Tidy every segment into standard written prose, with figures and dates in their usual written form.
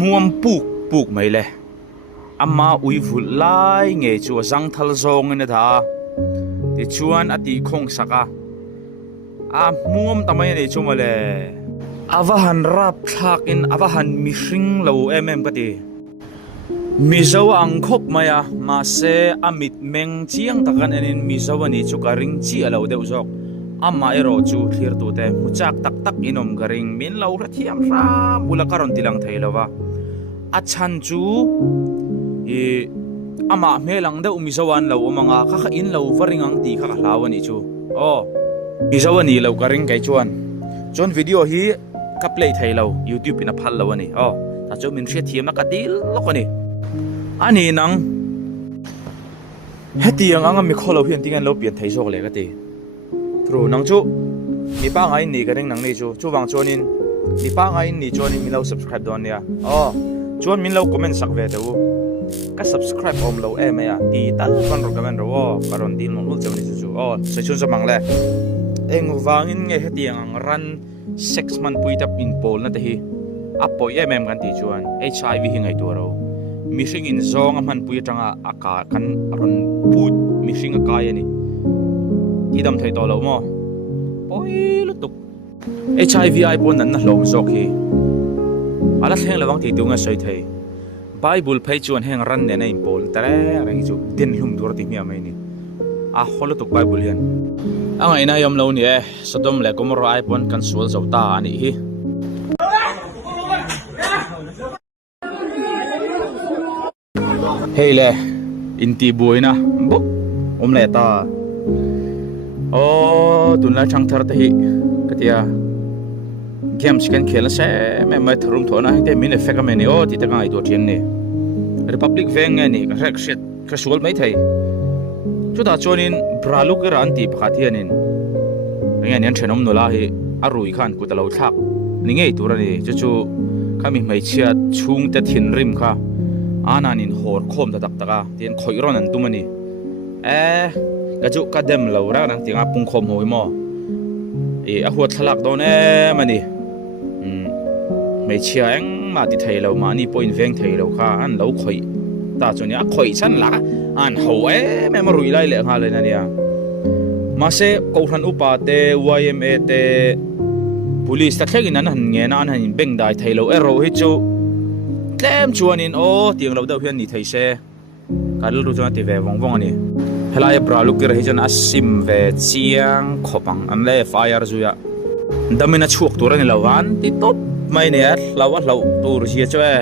ม่วมปุกไม่เลยมาอุยฝุ่นไล่เงี้ยชัวจังทัลซองเงินท่าที่ชวนอติคงสักม่วมทำไมเนี่ยชัวมาเลยว่าหันรับทักอินว่าหันมิชิงเราก็ดีมิจาวอังคบมายมาเสมิดเมงเชียงตะกันเอ็นมิจาวนี่ชุกริงชีเราเดือดจอกมาเอโรจูเฮียร์ตัวเต้มุจักตักอินอมกริงมินเราระที่รามบุลการันติลังไทยแล้ววะชันจูมาเมลังเดอุมิจาวันเรามังข้าอินเราฟริงังตีข้าลาวันนี้จูมิจาวันนี้เรากริงไก่ชวนวิดีโอฮีกับเพลย์ไทยเรา YouTube เป็นพันเราวันนี้ถ้าจูมินเชียร์ทีมนักดีล็อกวันนี้อันนี้นังเฮตียังมีข้อเราเพียงที่กันเราเปลี่ยนไทยโชคเลยก็ตีทรูนังจูมีป้าไงนี่ก็เร่งนังนี่จูวางชวนินมีป้าไงนี่ชวนินมีเรา subscribe ดอนเนี่ยชวนมีเราคอมเมนต์สักเวทีก็ subscribe อมเราไหมตีตั้งกันรกกันเราการันตีน้องรู้จักนี่จูใส่ชุดสมังเลยวางเงี้ยเฮตียังรัน6 month ปุยทับอินโพลนั่นทีปอยกันตีชวน HIV หิงไอตัวเรามิชิงอินซองมันปุยจังอากาศกันรันพูดมิชิงอากาศนี่ที่ดำไทยตัวเรามั้งปอยลุตุก HIV ไอปอนนั้นน่ะลงซอกฮีอะไรแห่งระวังที่ตัวงั้นใส่ไทยไบเบิลเพจชวนแห่งรันเนี่ยในอินโพลแต่อะไรงี้จูดินลุ่มตัวที่มีอะไรนี่ขอลุตุกไบเบิลยันไงนะยอมเราเนี่ยสะดมเลยก็มารอไอปอนกันสวลจะตาอันนี้เฮ้ยเลยอินทีบุยนะบุ๊กเลยตาตุนละช่างเธอที่ก็ที่เกมส์กันเขียนเสร็จไม่ทรุมถอนะที่มีเอฟเฟกต์มันนี่ที่ตั้งไอ้ตัวเทียนนี่ Republic เวงไงนี่ก็เร็กเช็ดก็สวลไม่ไทยจุดอาชนินบราลูกก็รันตีปะที่นินไงเนี่ยเชนอมโนลาฮีอารุยขันกุตลาทักนี่ไงตัวนี้จู่ๆข้ามีไม่เชื่อชุงแต่ทินริมค่ะนานินหอร์คมตะตักตะกาที่คอยร้อนนั่นตัวมันนี่ก็จู่ก็เดมเราแล้วนั่งที่งาปุ่งคมหัวมั่วหัวทะลักโดนมันนี่ไม่เชื่อเองมาที่ไทยเรามานี่พอยน์เวงไทยเราค่ะอันเราคอยตาจนเนี่ยคอยฉันละอันหัวแม่มารุยไล่เลยฮะเลยนั่นเนี่ยมาเสกกูทันอุปาเต YMA เต police ตัดเช็กินนั้นหันเงี้ยนั่นหันเบ่งได้ไทยเราเราฮิจูเต็มชวนินเตียงเราเดาเพียนนี่ไทยเสการรู้จักที่เววงนี่เฮลายบราลูกเกอร์ฮิจันอัสซิมเวเชียงขบังอันเล่ไฟร์จุยะดามินาชวกตัวนี้เราวันที่ท็อปไม่เนี่ยเราตัวรู้เชียช่วย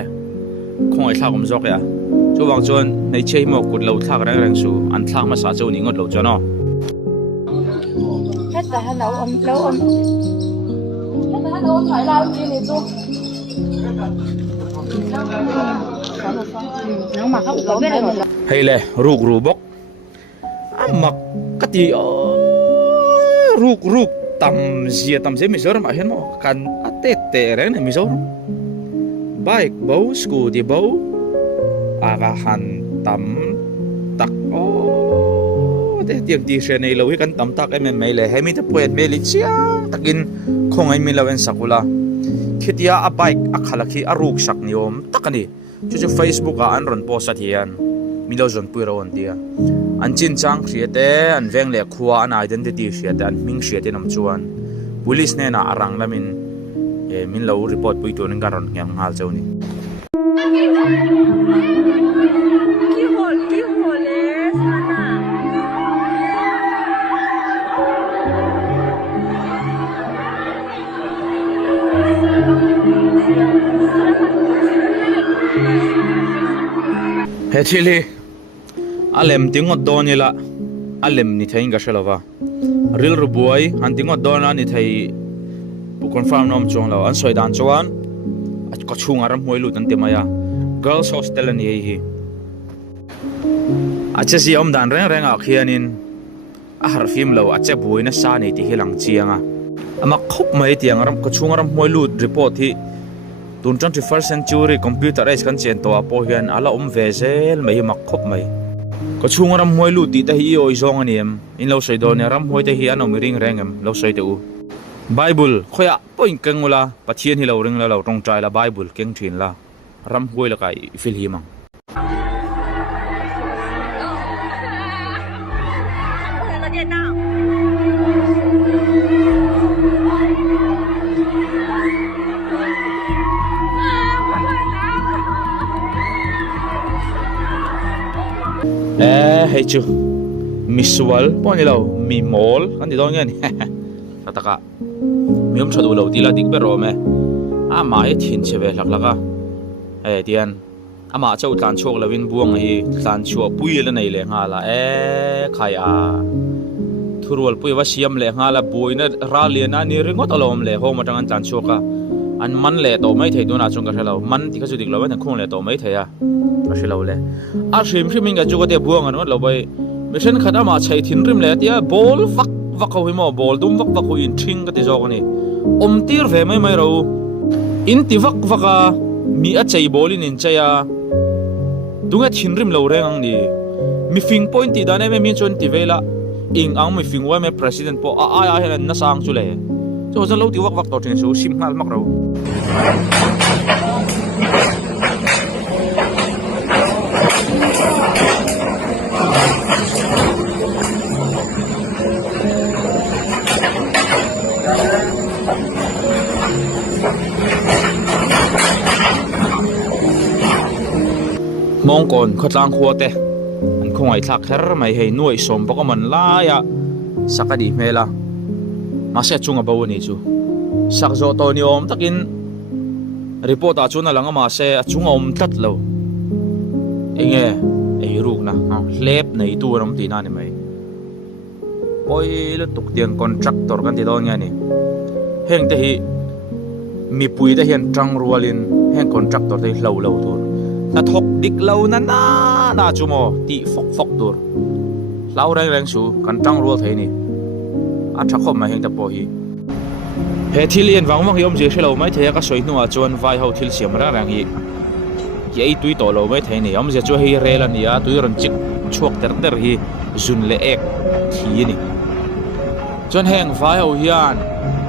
คงไอ้ท่ากุมจอกยะช่วงจวนในเชี่ยหมกุดเราท่าแรงสูอันท่ามาสาจูนี่งดเราจวนแค่แต่เราถ่ายเราจริงนี่จูน้องมาเขาอุปไม่ได้หมดเฮ้ยเลยรูบกมักกะตีรูกตำเสียมิจฉามาเห็นมั้งกันเตะเรื่องนี้มิจฉาไบค์เบาสกูตี้เบาหันตำตักเตียงตีเชนในเราให้กันตำตักไม่เลยให้มีแต่ป่วยไม่ลิเชียตักินคงให้มีเราเป็นสักุลาคิดยาไบค์ขลักที่รูกสักนิยมตักนี่จู่ๆ Facebook อันรันโพสต์ที่ยันมีเราจนปุยเราอันเดียอันจินจังเสียเตอันเวงเล็กขัวอัน identity เสียเตอันมิงเสียเตน้ำจวน police เนี่ยนะอารังละมินเรา report ปุยตัวนึงการรันยังหาเจ้านี่เฮ้ยทีนี้อารมณ์ติ้งอดโดนนี่ละอารมณ์นี่ไทยก็เชลวะรีลรูบวยอันติ้งอดโดนนี่ไทยบุคคลฟังน้อมจงแล้วอันสวยดันจวนก็ช่วงอารมณ์มวยลุตันเต็มายา girls hostel นี่ฮีอาจจะสิอมดันแรงอ่ะขี้นินหาฟิล์มแล้วอาจจะบวยน่ะซานี่ที่เฮลังเชียงมาคบไม่ที่อารมณ์ก็ช่วงอารมณ์มวยลุดรีพอร์ตที่ตุน21st century computer age กันเชียนตัวพอเห็นอะไรเวเซลไม่มักคบไม่ก็ช่วงรำมวยลุติแต่ฮีโออีจงอันนี้อินเราใส่โดนเนี่ยรำมวยแต่ฮีอันเอาไม่ริงแรงเราใส่ตัวไบเบิลข่อยปุ่นเก่งเวลาปะเทียนที่เราเรื่องแล้วเราตรงใจละไบเบิลเก่งถิ่นละ ram huai la kai fil hi mang hey chu misual poni lo mi mol kan di dong yan tataka miom chadu lo tila dik be ro me ama e thin cheve lak laka e tian ama chau tlan chok lovin buang hi tlan chua pui la nei le nga la khai a thurul pui wa siam le nga la boina ra le na ni ringot alom le ho ma tangan tlan choka an man le to mai thei do na chung ka helo man ti ka chu dik lo ba khong le to mai thei a ka shilo le a shim shiming ga chu ko te buang an lo bai mission khata ma chai thin rim le tia bol vak vak ho hi mo bol dum vak vak ho in thing ka ti jok ni om tir ve mai mai ro in ti vak vaka mi a chei bolin in chaya dunga thin rim lo reng ang ni mi fing point ti da ne me min chon ti vela ing ang mi fing wa me president po a hen na sang chu le so zan lo ti wak wak to thing so sim hal mak ro mong kon khotlang khuate an khongai thak ther mai hei nuai som baka man la ya sakadi mela ma se chunga bawani chu sakzo to ni om takin report a chuna langa ma se achunga om tat lo enge ei ruk na lep nei tu ram ti na ni mai oi le tuk tiang contractor kan ti don nya ni heng te hi mi pui te hian tang rualin heng contractor te hlo lo tur na thok dik lo na chumo ti fok tur lau reng su kan tang rual thei ni a thakhom ma heng ta po hi he thilien wangwang yom je shelo mai theya ka soi nuwa chon vai ho thil siam ra rang hi ye tui to lo mai thei ni yom je chu hi rel ania tui ron chik chuak ter hi zun le ek thi ni chon heng vai ho hian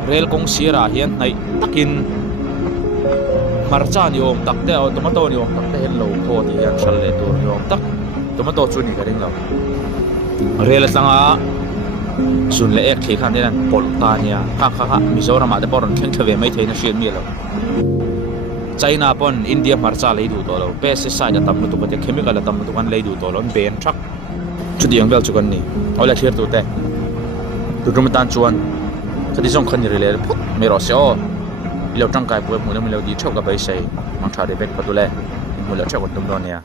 rel kong sira hian nai takin marcha ni om tak te tomato ni om tak te hen lo kho ti hian thal le tur ni om tak tomato chu ni ka ring lo rel tlanga zun le ek thi khan nen pol ta nia kha mizoram ma de poron theng thave mai theina shin mi lo China pon India marcha lei du to lo pesticide tam tu ka te chemical tam tu kan lei du to lo ben thak chu diang bel chu kan ni ola thir tu te tu rum tan chuan khadi jong khan ni le phut me ro se o lo tang kai pu mu le di thau ka bai sei mang tha de bek pa tu le mu le thau ko tum do nia